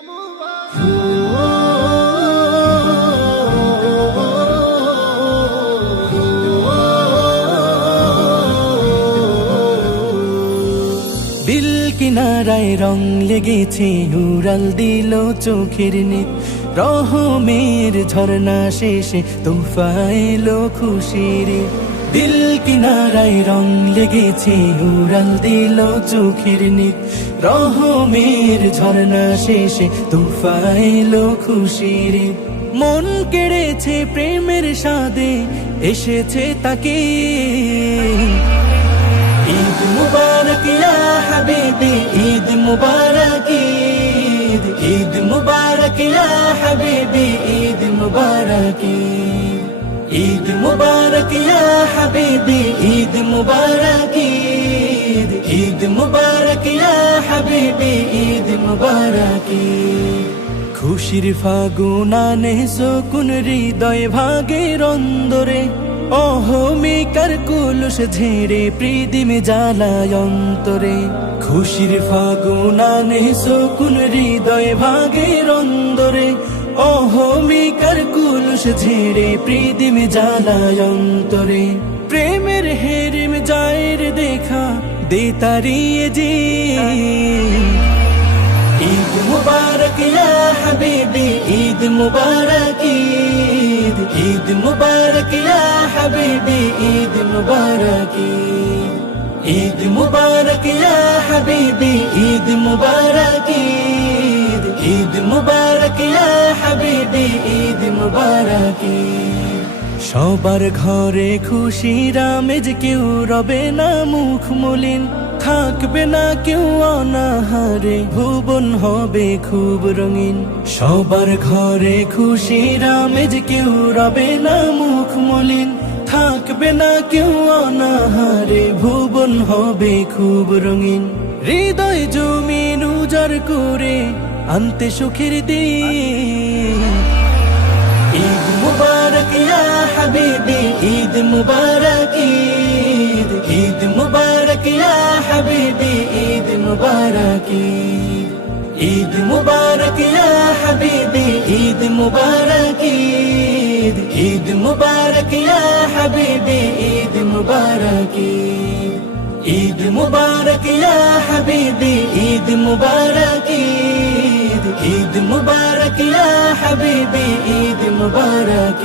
বিল কিনারায় রং লেগেছে উড়াল দিল চোখের নিত রহমের ঝর্ণা শেষে তোফা এলো খুশির। দিল কিনারায় রং লেগেছে উড়াল দিল চোখের নিত রহমের ঝর্ণা শেষে তোফা এলো খুশির। মন কেড়েছে প্রেমের স্বাদে এসেছে তাকে ঈদ মুবারক ইয়া হাবিবি ঈদ মুবারক ঈদ ঈদ মুবারক ইয়া হাবিবি ঈদ মুবারক ঈদ মুবারক ইয়া হাবিবি ঈদ মুবারক ঈদ ঈদ মুবারক ইয়া হাবিবি ঈদ মুবারক। খুশির ফাগুন আনে সুকুন হৃদয় ভাগের অন্দরে অহমিকার কুলুস ঝেড়ে প্রীতিমে জ্বালায় অন্তরে। খুশির ফাগুন আনে সুকুন হৃদয় ভাগের অন্দরে অহমিকার কুলুস ঝেড়ে প্রীতিমে জ্বালায় অন্তরে। প্রেমের হেরিম জায়ের দেখা দে তারিয়ে যে ঈদ মুবারক ইয়া হাবিবি ঈদ মুবারক ঈদ ঈদ মুবারক ইয়া হাবিবি ঈদ মুবারক ঈদ মুবারক ইয়া হাবিবি ঈদ মুবারক ঈদ ঈদ মুবারক ইয়া হাবিবি ঈদ মুবারক। সবার ঘরে খুশির আমেজ কেউ রবে না মুখ মলিন থাকবে না কেউ অনাহারে ভুবন হবে খুব রঙিন। সবার ঘরে খুশির আমেজ কেউ রবে না মুখ মলিন থাকবে না কেউ অনাহারে ভুবন হবে খুব রঙিন। হৃদয় জমিন উজাড় করে আনতে সুখের দিন ঈদ মুবারক ইয়া হাবিবি ঈদ মুবারক ঈদ ঈদ মুবারক ইয়া হাবিবি ঈদ মুবারক ঈদ মুবারক ইয়া হাবিবি ঈদ মুবারক ঈদ ঈদ মুবারক ইয়া হাবিবি ঈদ মুবারক ঈদ মুবারক ইয়া হাবিবি ঈদ মুবারক ঈদ ঈদ মুবারক ইয়া হাবিবি ঈদ মুবারক।